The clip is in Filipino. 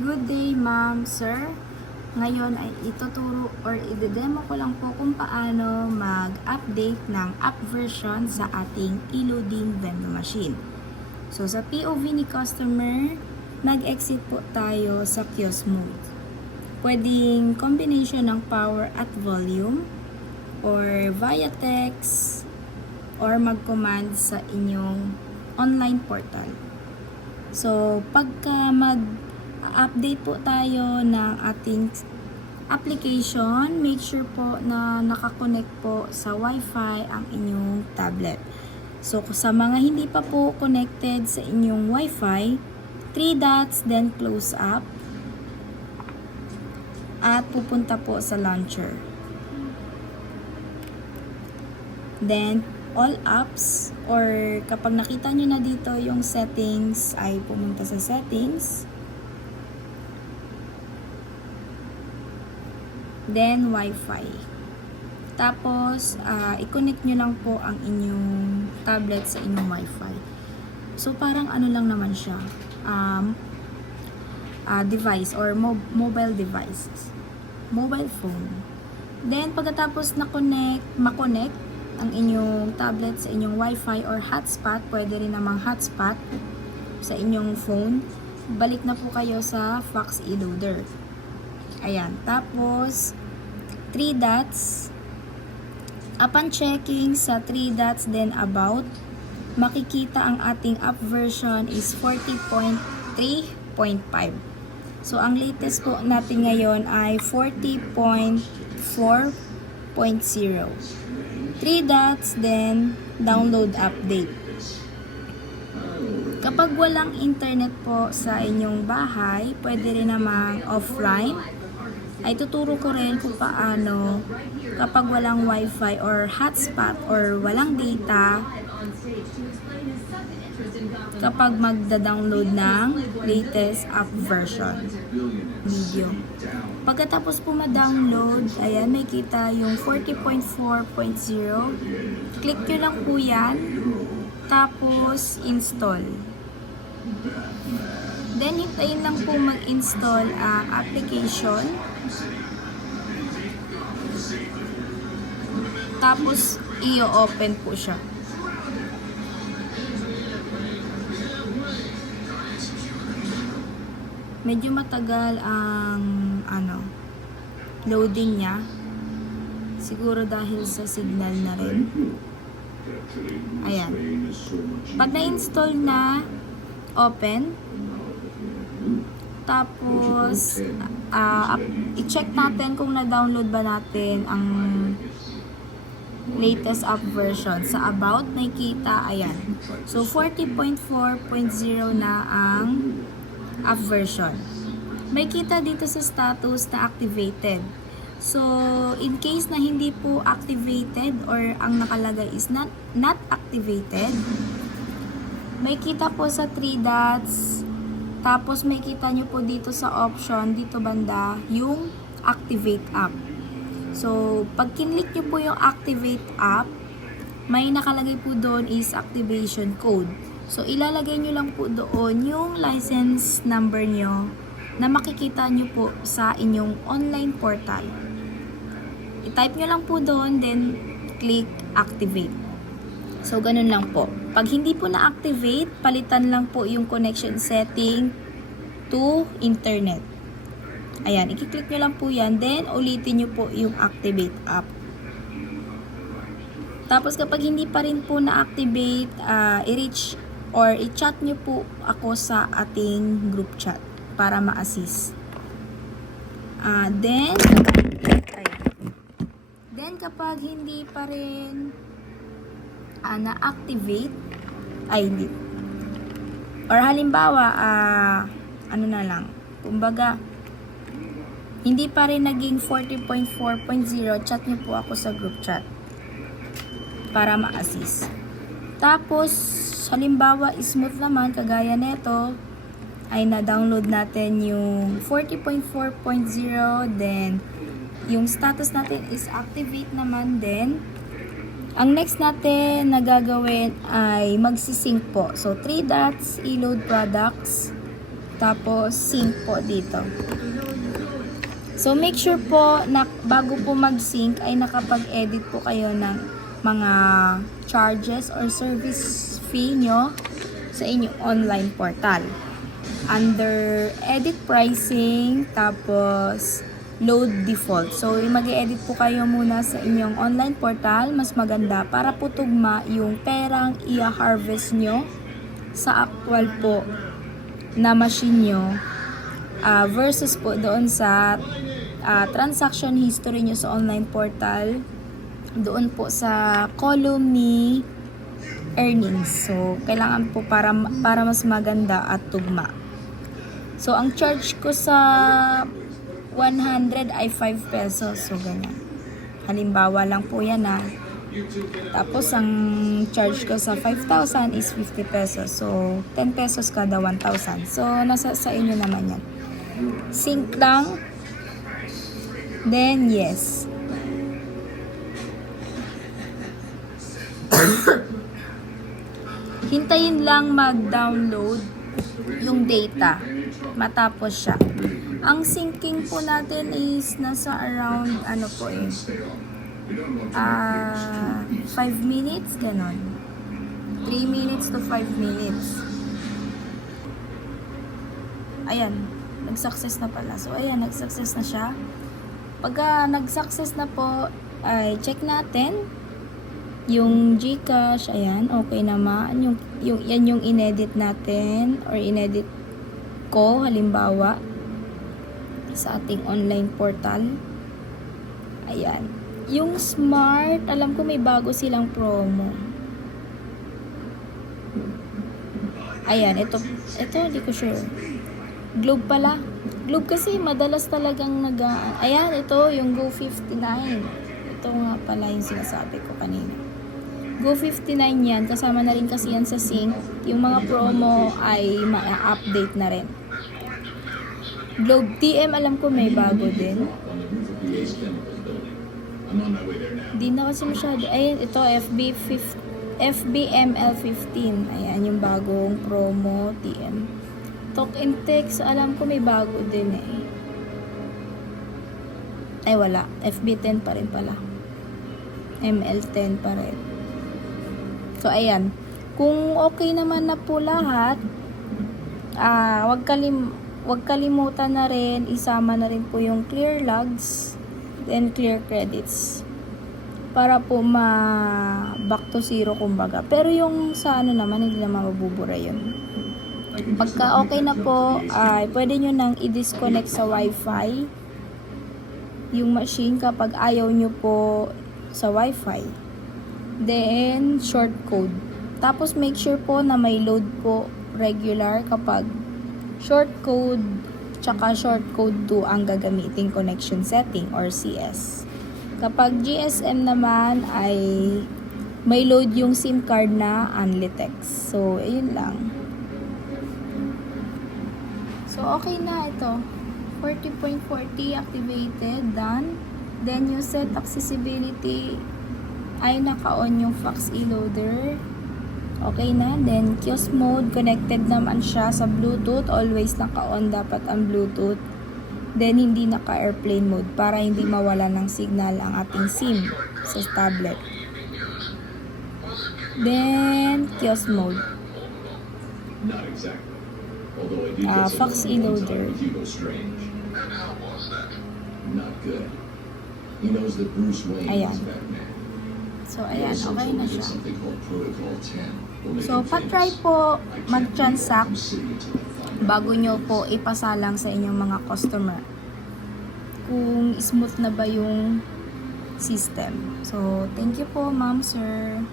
Good day, ma'am, sir. Ngayon ay ituturo or i-demo ko lang po kung paano mag-update ng app version sa ating e-loading vending machine. So, sa POV ni customer, mag-exit po tayo sa kiosk mode. Pwedeng combination ng power at volume or via text or mag-command sa inyong online portal. So, pagka mag-update po tayo ng ating application, make sure po na nakakonect po sa Wi-Fi ang inyong tablet. So, sa mga hindi pa po connected sa inyong Wi-Fi, 3 dots, then close up, at pupunta po sa launcher. Then, all apps, or kapag nakita nyo na dito yung settings, ay pumunta sa settings. Then, Wi-Fi. Tapos, i-connect nyo lang po ang inyong tablet sa inyong Wi-Fi. So, parang ano lang naman siya, device or mobile devices. Mobile phone. Then, pagkatapos makonect ang inyong tablet sa inyong Wi-Fi or hotspot, pwede rin namang hotspot sa inyong phone, balik na po kayo sa Fox e-loader. Ayan. Tapos, 3 dots. Upon checking sa 3 dots, then about, makikita ang ating app version is 40.3.5. So, ang latest po natin ngayon ay 40.4.0. 3 dots, then download update. Kapag walang internet po sa inyong bahay, pwede rin namang offline. Ay tuturo ko rin kung paano kapag walang wifi or hotspot or walang data, kapag magda-download ng latest app version video. Pagkatapos po ma-download, ayan, may kita yung 40.4.0. Click nyo lang po yan. Tapos, install. Then, hintayin lang po mag-install ang application. Tapos, i-open po siya. Medyo matagal ang loading niya. Siguro dahil sa signal na rin. Ayan. Pag na-install na, open. Tapos, i-check natin kung na-download ba natin ang latest app version. Sa about, nakikita, ayan. So, 40.4.0 na ang app version. May kita dito sa status na activated. So, in case na hindi po activated or ang nakalagay is not activated, may kita po sa 3 dots. Tapos may kita nyo po dito sa option, dito banda, yung activate app. So, pag kinlik nyo po yung activate app, may nakalagay po doon is activation code. So, ilalagay nyo lang po doon yung license number nyo na makikita nyo po sa inyong online portal. I-type nyo lang po doon, then click activate. So, ganun lang po. Pag hindi po na-activate, palitan lang po yung connection setting to internet. Ayan, i-click nyo lang po yan, then ulitin nyo po yung activate app. Tapos, kapag hindi pa rin po na-activate, i-reach or i-chat nyo po ako sa ating group chat para ma-assist. Then, kapag hindi pa rin na-activate, hindi. Or halimbawa, ano na lang, kumbaga, hindi pa rin naging 40.4.0, chat nyo po ako sa group chat para ma-assist. Tapos, halimbawa, smooth naman, kagaya neto, ay na-download natin yung 40.4.0, then yung status natin is activate naman din. Ang next natin na gagawin ay magsisync po. So, 3 dots, e-load products. Tapos, sync po dito. So, make sure po na bago po mag-sync ay nakapag-edit po kayo ng mga charges or service fee nyo sa inyong online portal. Under edit pricing, tapos load default. So, mag-edit po kayo muna sa inyong online portal. Mas maganda para po tugma yung perang i-harvest nyo sa actual po na machine nyo versus po doon sa transaction history nyo sa online portal, doon po sa column ni earnings. So, kailangan po para mas maganda at tugma. So, ang charge ko sa 100 ay 5 pesos. So, ganyan. Halimbawa lang po yan Tapos, ang charge ko sa 5,000 is 50 pesos. So, 10 pesos kada 1,000. So, nasa sa inyo naman yan. Sync lang. Then, yes. Hintayin lang mag-download yung data. Matapos siya. Ang syncing po natin is nasa around, 5 minutes, ganon. 3 minutes to 5 minutes. Ayan, nag-success na pala. So, ayan, nag-success na siya. Pagka nag-success na po, ay check natin yung GCash, ayan, okay naman. Yan yung inedit natin or inedit ko, halimbawa, sa ating online portal. Ayan. Yung Smart, alam ko may bago silang promo. Ayan, ito hindi ko sure. Globe pala. Globe kasi madalas talagang ayan, ito yung Go 59. Ito nga pala yung sinasabi ko kanina. Go 59 yan. Kasama na rin kasi yan sa sync. Yung mga promo ay ma-update na rin. Globe TM, alam ko may bago din. Di na kasi masyado. Ayan, ito FBML15. Ayan, yung bagong promo TM. Talk and Text, alam ko may bago din Ay, wala. FB10 pa rin pala. ML10 pa rin. So, ayan. Kung okay naman na po lahat, wag kalimutan na rin, isama na rin po yung clear logs, then clear credits. Para po back to zero kumbaga. Pero yung sa naman, hindi naman mabubura yun. Pagka okay na po, pwede nyo nang i-disconnect sa Wi-Fi yung machine kapag ayaw nyo po sa Wi-Fi. Then, short code. Tapos, make sure po na may load po regular kapag short code tsaka short code 2 ang gagamitin connection setting or CS. Kapag GSM naman ay may load yung SIM card na Unlitex. So, ayun lang. So, okay na ito. 40.40 activated, done. Then, yung set accessibility ay naka-on yung fax e-loader. Okay na. Then, kiosk mode, connected naman siya sa Bluetooth. Always naka-on dapat ang Bluetooth. Then, hindi naka-airplane mode para hindi mawala ng signal ang ating SIM sa tablet. Then, kiosk mode. Fax e-loader. Ayan. So, ayan. Okay na siya. So, patry po mag-transact bago nyo po ipasalang sa inyong mga customer. Kung smooth na ba yung system. So, thank you po, ma'am, sir.